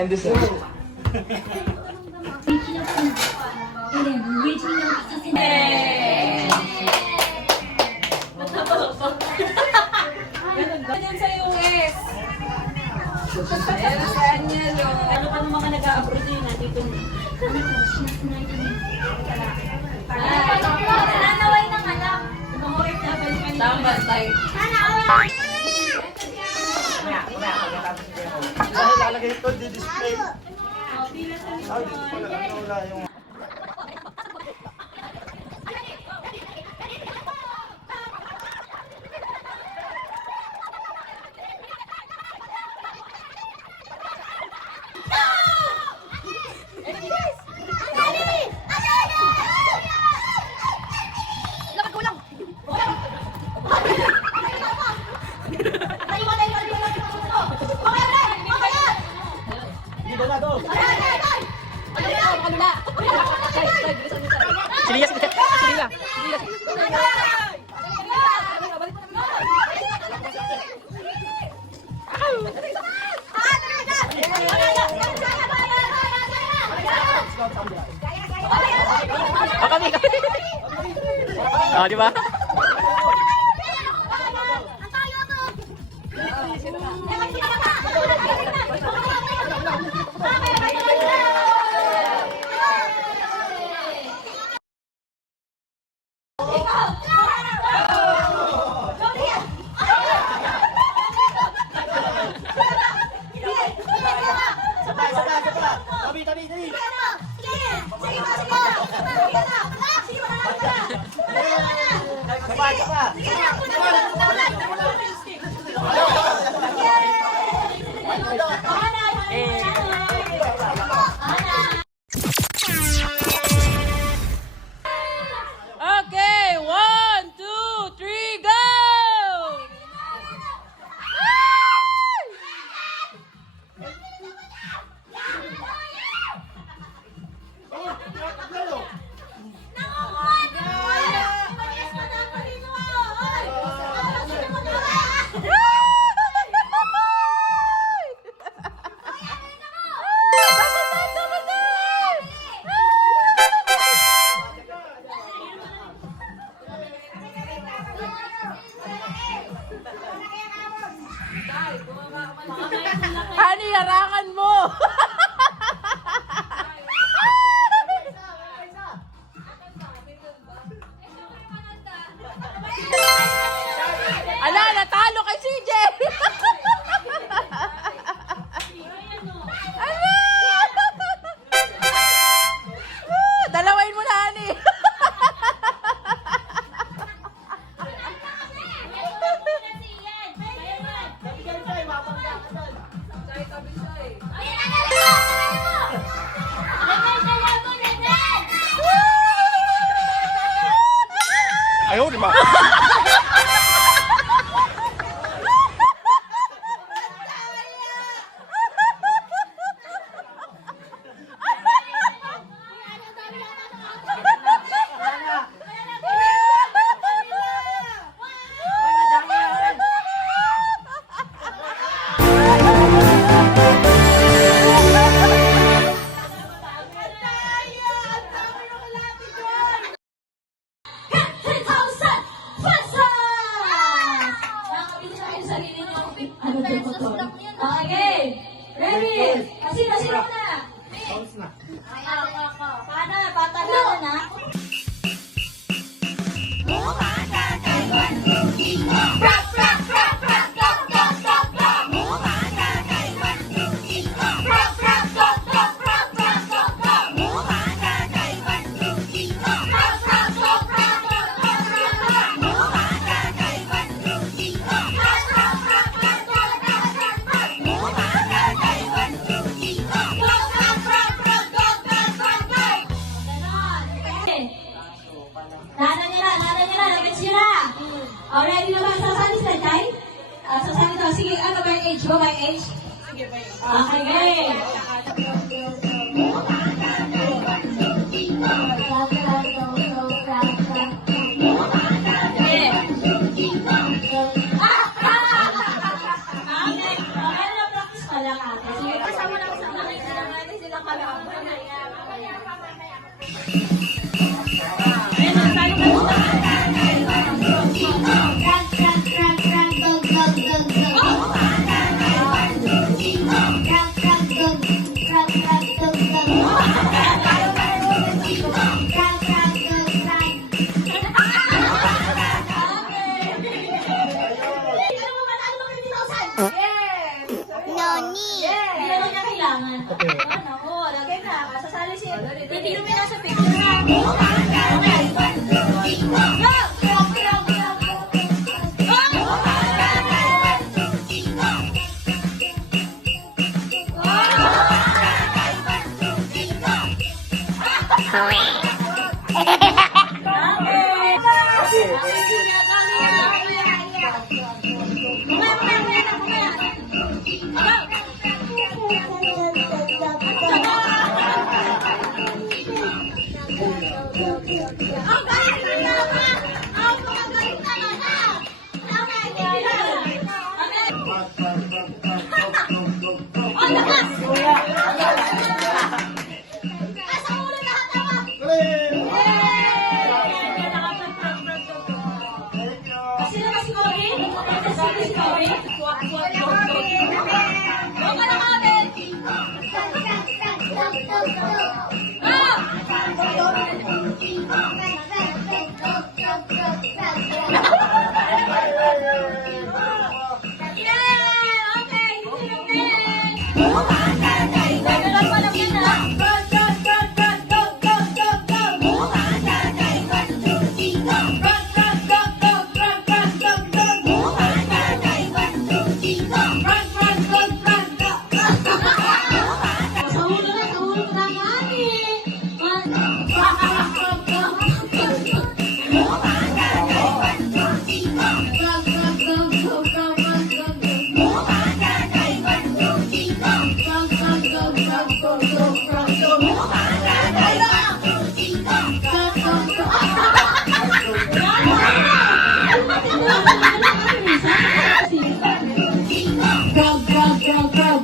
Tremendous. Ganyan sa US. Ano pa ng mga nag-a-abroad yun? Nandito na. Nanaway ng anak. Mamurit na balikan nila. Tama tayo. Lalagay ito, di-display. Dito pala, wala yung... Silias, silias. Ah, di ba? Okay, 1, 2, 3, go! Hani, harangan mo! Ala, natalo kay CJ! Ala! Dalawain mo na, Hani! Ayaw, di ba? Okay. Ready? Sino na? Bounce na. Paano? Patagalan na? Ready na ba? Sasali sila, Chay? Sasali daw. Sige, ano ba yung age? Go by age? Sige, by age. Okay, game. Okay, na practice pa lang ate. Sige, kasama lang sa mga Sa ulo na, sa ulo na Ani.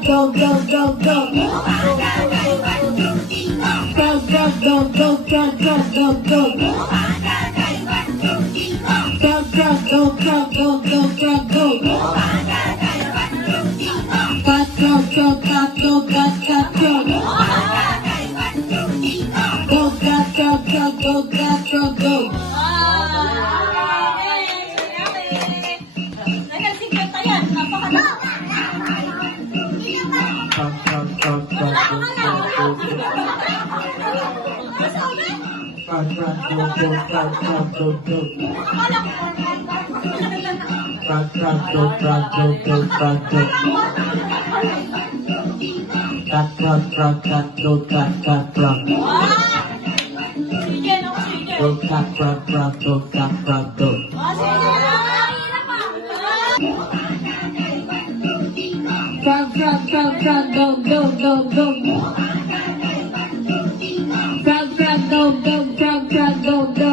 Go, go, go, go. Frog, frog, go, go, frog, frog, go, go. Frog, frog, go, frog, go, go, frog, go. Cat, frog, frog, cat, go, cat, cat, frog. Go, cat, frog, frog, go, cat, frog, go. Frog, frog, frog, frog, go, go, go, go. Frog, frog, go, go, frog, frog, go, go.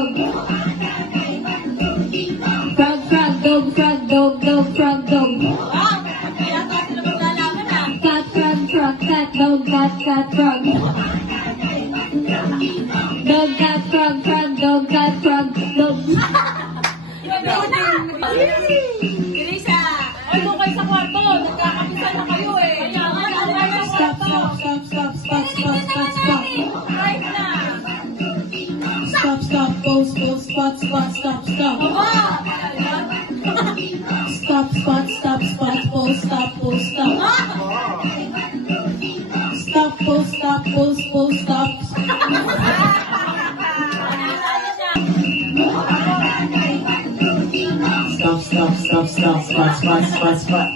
Frog, frog, go, frog, go, go, frog, go. Cat, frog, frog, cat, go, cat, cat, frog. Go, cat, frog, frog, go, cat, frog, go. Ay, doon kayo sa kwarto. Nagkakapisan na kayo eh. Stop, stop, stop, stop, stop, stop, stop, stop. Right na. Stop, stop, pose, pose, spot, spot, stop, stop. Stop, spot, stop, spot, pose, stop, pose, stop. Stop, pose, stop, pose, pose, stop. Stop, stop, stop, stop, spot, spot, spot, spot.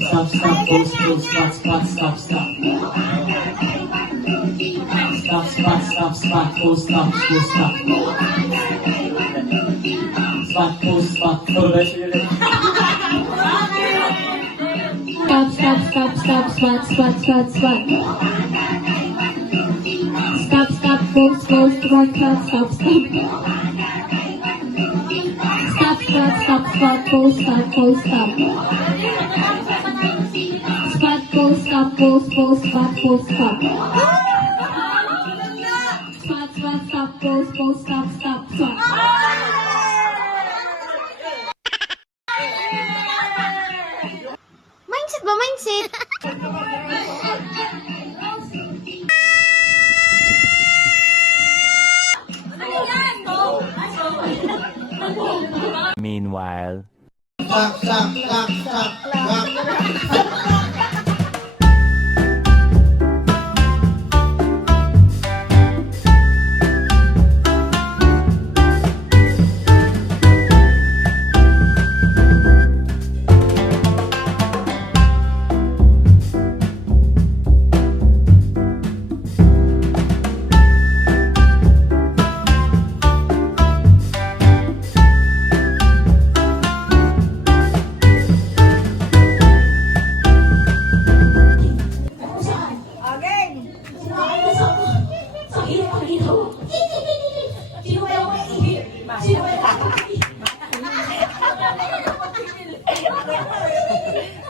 Stop, stop, pose, pose, spot, spot, stop, stop. Stop, spot, stop, spot, pose, stop, pose, stop. Spot, pose, spot, pose. Stop, stop, stop, stop, spot, spot, spot, spot. Stop, stop, pose, pose, spot, spot, stop, stop. Stop, stop, stop, spot, pose, stop, pose, stop. Spot, pose, stop, pose, pose, spot, pose, stop. Spot, spot, stop, pose, pose, stop, stop, stop. Mindset ba? Mindset? Meanwhile. Stop, stop, stop, stop, stop.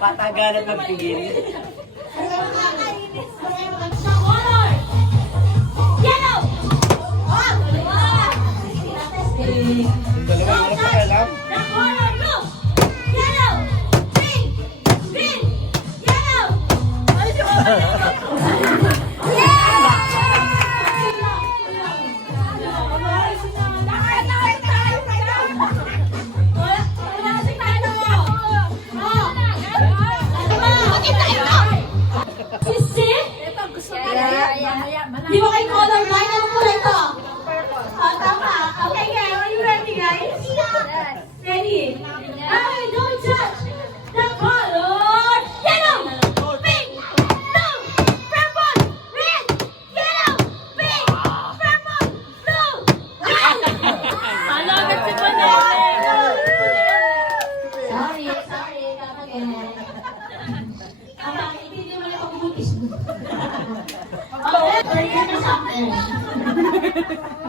Patagan at magpigil. Di ba kayo colorblind? Anong kulay to?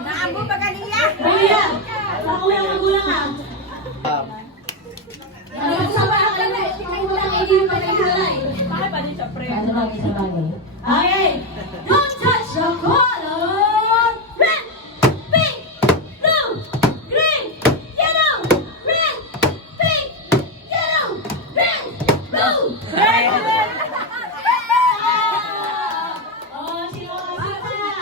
Naambo pa kanina. Kuya, ako yung magulang ah. Ano yung sama ka lang eh? Magulang, hindi yung pagkakalay. Bakit pa din siya, pre? Sabagay. Okay. Don't touch the color. Red, pink, blue, green, yellow, red, pink, yellow, red, blue, red. Oh, sino ka sila?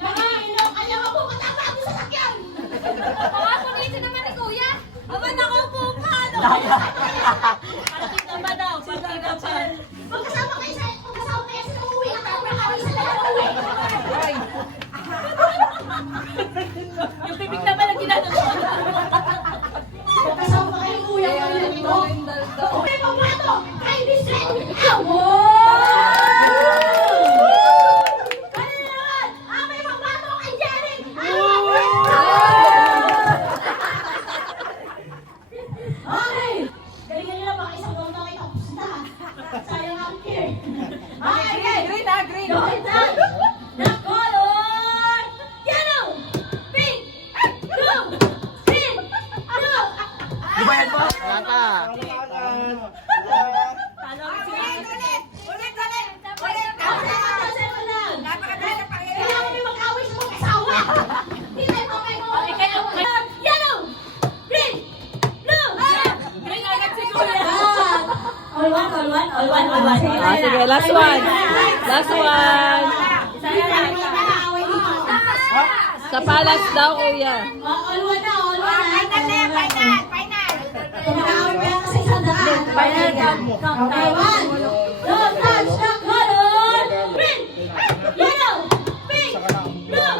Nakainom ka niya ako matama ako sa sakyan. Pagkakapagay naman ni Kuya. Aba, nakaupo ka. Parting na ba daw? Parting na ba? Magkasama kayo sa uuwi na tayo nakawin sa uuwi. Yung bibig naman ang ginagawa. Magkasama kayo kuya ko yun ito. Okay, pagbato! Ay, this red! Amo! Ano naman? May pagbato kay Jerry! Okay! Galingan nyo na baka isang gawin na kayo tapos na. Sayang ang care. Okay, Green na, green. Don't touch the color yellow, pink, blue, green, blue. Lumayan po. Mata. Kailangan may mag-away sa mga asawa. Hindi tayo papay ko. Yellow, green, blue. Green agad si Kuya. All one. Ah, sige, last one. Last one. Hindi tayo mag-away dito. Sa palas daw, kuya. All one na. Mag-away pa yan kasi isang daan. Okay, one. Don't touch the color. Green, yellow, pink, blue,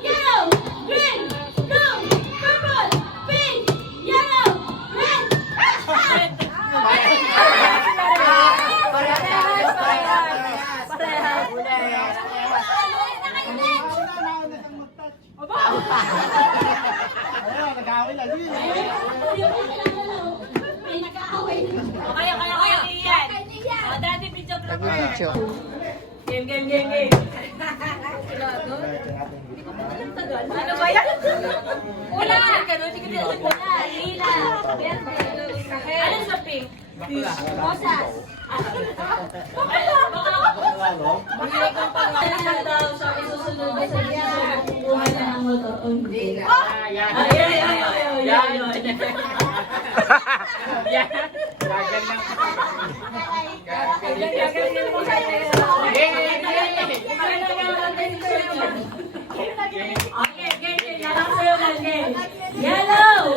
yellow, green, blue, purple, pink, yellow, red. May nag-aaway na. Kaya iyan. O, dati videographer. Game. Ano ba yan? Wala. Hindi ko din alam. Lila, verde, Ano sa pink? rosas. Mahirap ang Kailangan daw sa isusunod na sa niya. Kukuha na ng motor. Oh, hindi. Yellow!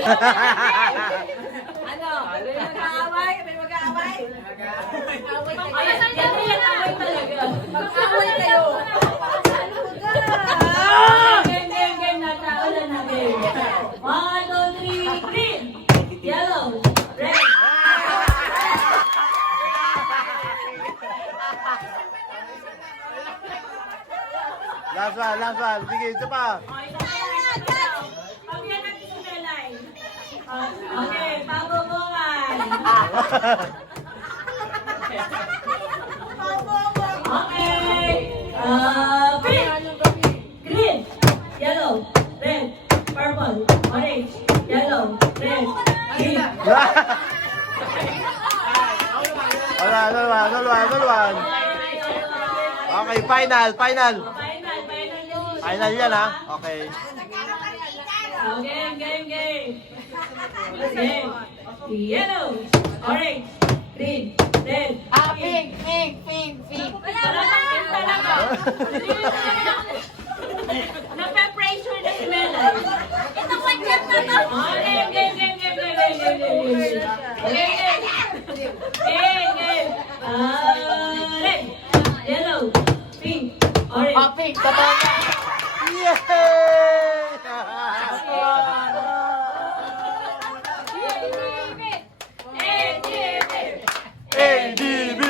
Ano? May mag-aaway? Mag-aaway kayo. Game na tao na na game. 1, 2, 3, green! Yellow! Red! Last one. Sige, isa pa. Okay, pabubungan. Okay. Green, yellow, red, purple, orange, yellow, red, green. Wala. Okay, final. Final Yan ha. Okay. Game. Game. Yellow, orange, green, red. Pink. Wala na. Talaga. Nape-pressure na si Melay. Ito kanyat na to. Game. Red, yellow, pink, orange. ADB!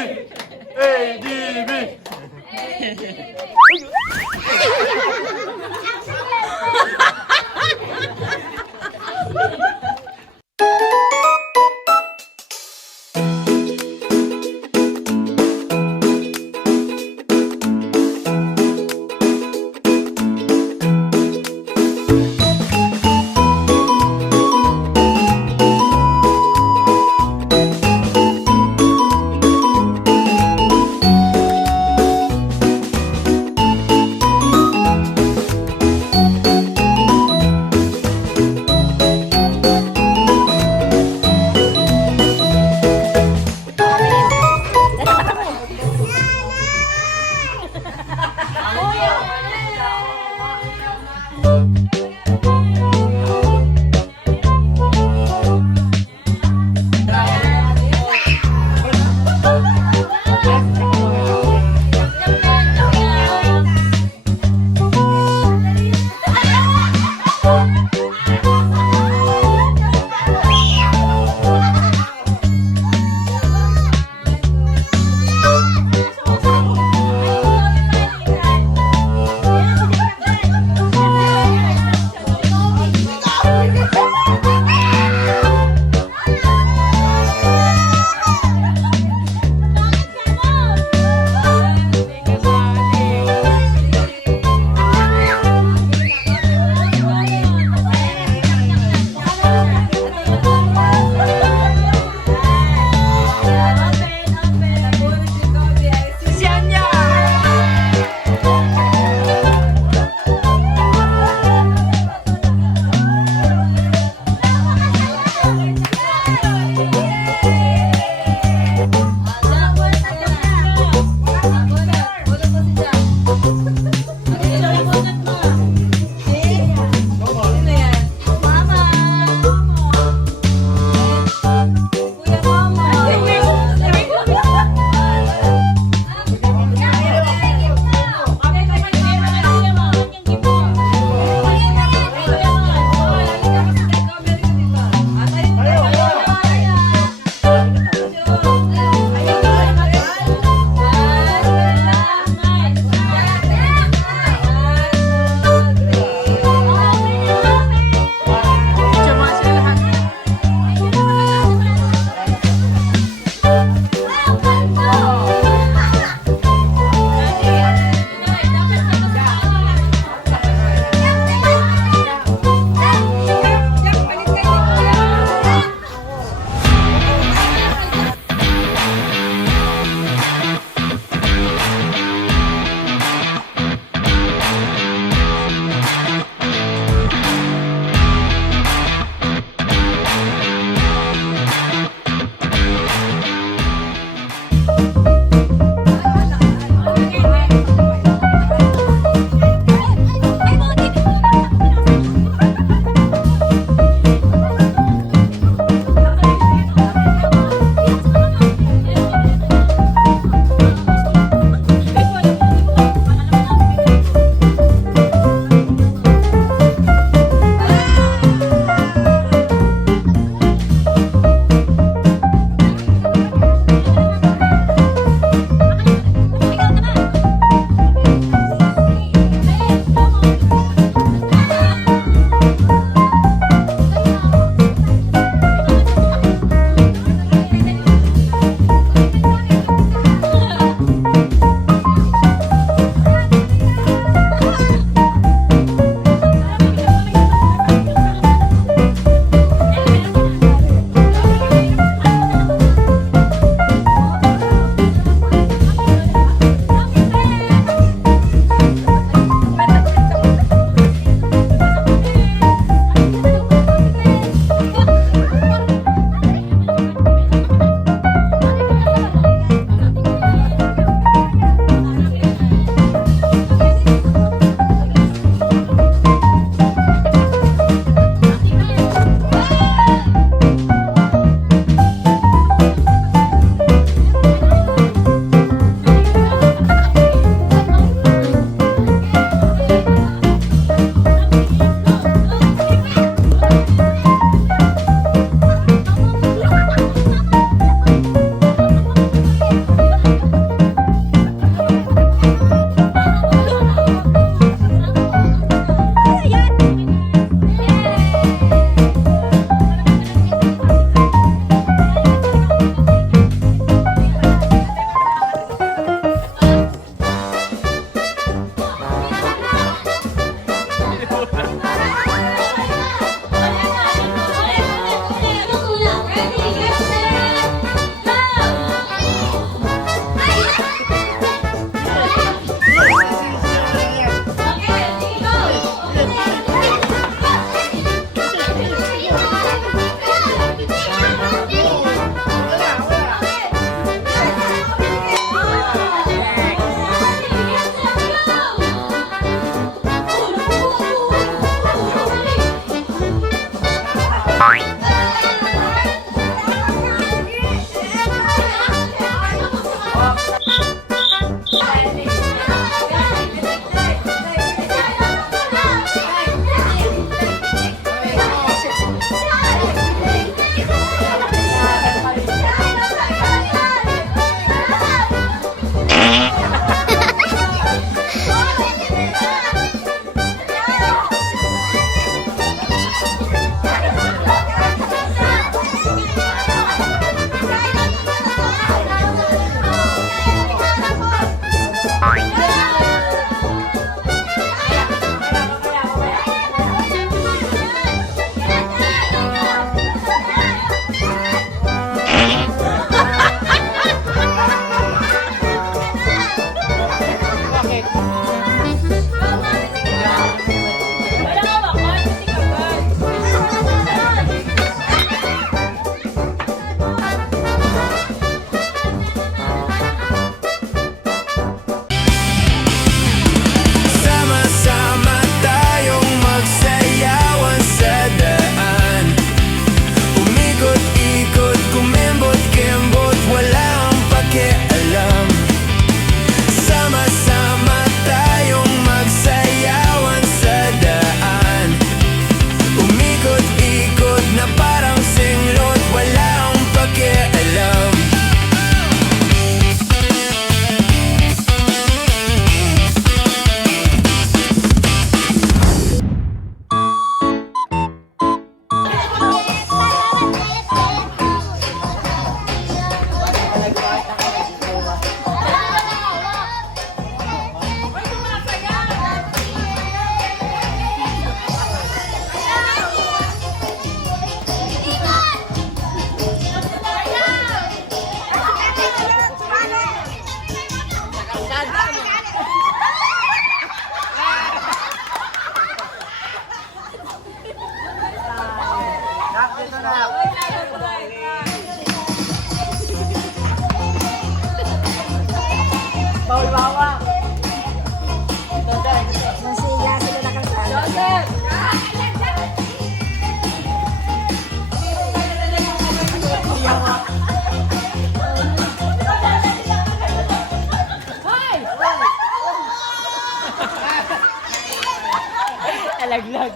Alaglag.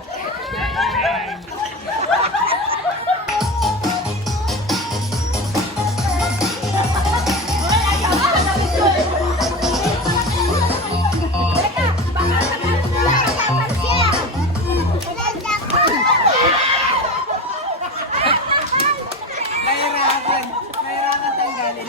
Nahirapan tanggalin.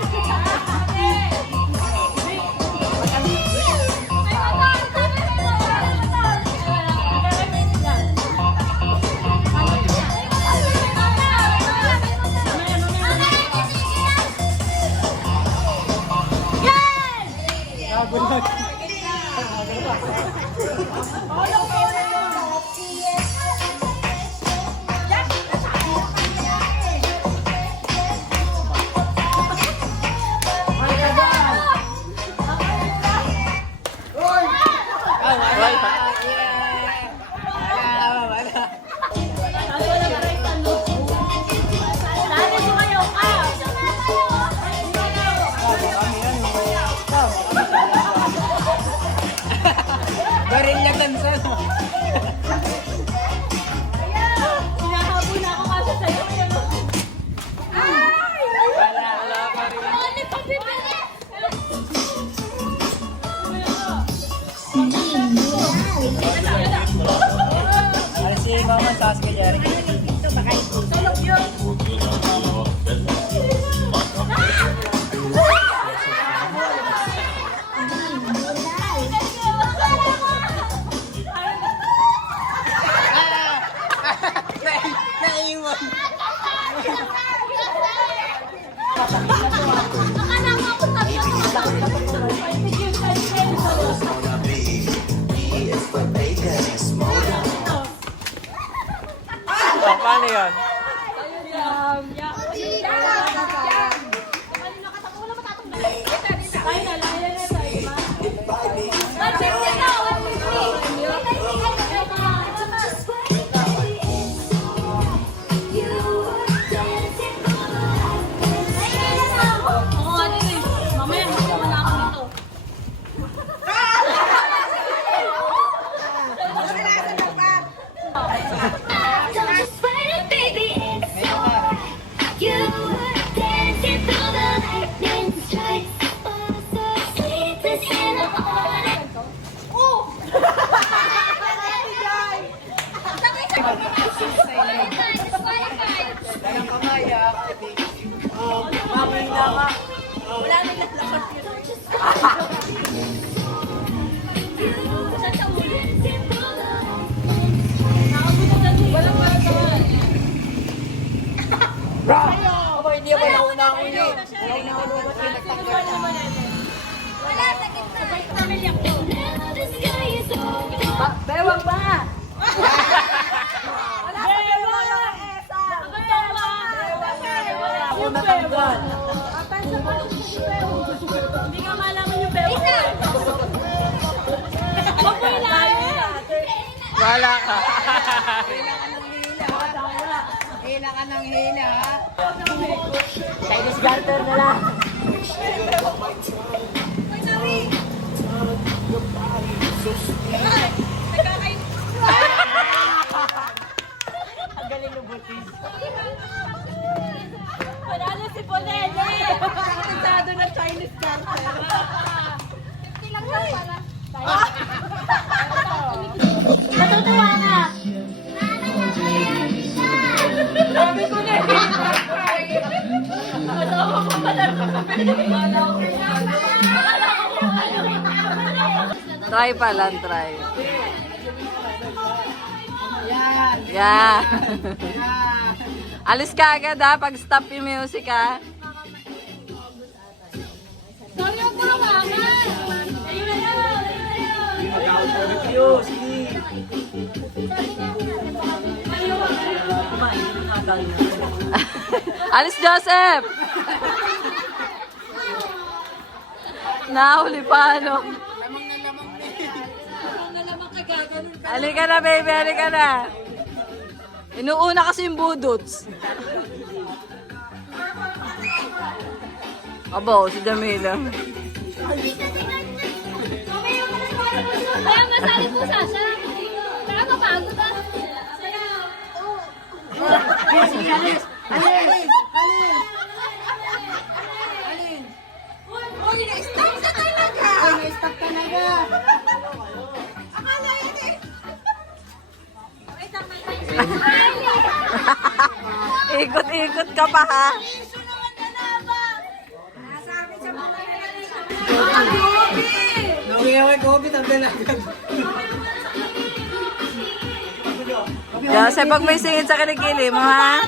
Baril niya tansa. Hinahabol na ako kasi sa'yo. Wala pa rin. Ano pang bibili? Ano si Mama Sasuke Jerry? Naiwan. Akala mo ako tabi Paano yun? Dalang kamay ah. Mami na ka. Wala nang laklapat yun. Saan sa ulo? Walang maragawan. Bro! Ako hindi ako nauna-uli. Nauna-uli ko nagtanggal na. Wala, sa gitna. Pamilya ko. Bewang ba? Wala sa bewang yung esa. Ako natanggal. Hindi ka malaman yung bewang. Huwag mo ilahin. Wala ka. Hila ka ng hila ha. Chinese garter na lang. Ang galing ng butis. Panalo si Polene. Sentado na Chinese garter. Ilang ka pala. Natutuwa na. Sabi ko na Kasama ko pala sa Try pa lang, try. Yan. Yeah. Yan. Alis ka agad ha, pag stop yung music ha. Sorry ako mama. Ayun na yun. Alis Joseph! Nahuli pa ano. Halika na baby, halika na. Inuuna kasi yung budots. Abo, si Jamila. Kaya masali po Sasha. Tara pa. Pagod ah. Ikot-ikot ka pa ha. Kasi pag may singit sa kilikili mo ha.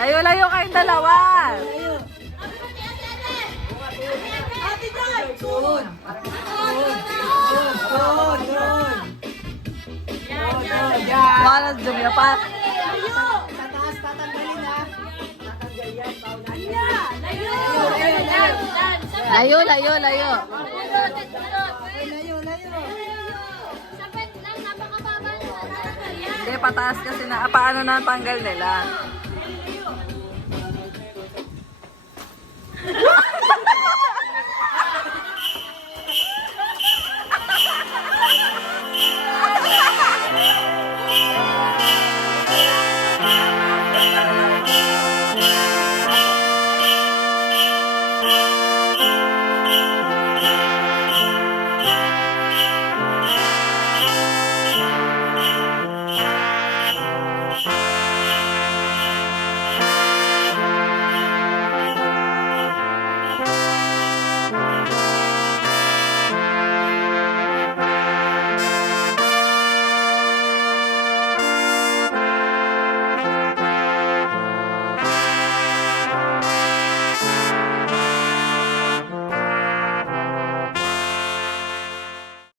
Layo-layo kayong dalawa. Wala dyan pa. Layo, layo, layo. Hindi, pataas kasi na. Paano na tanggal nila?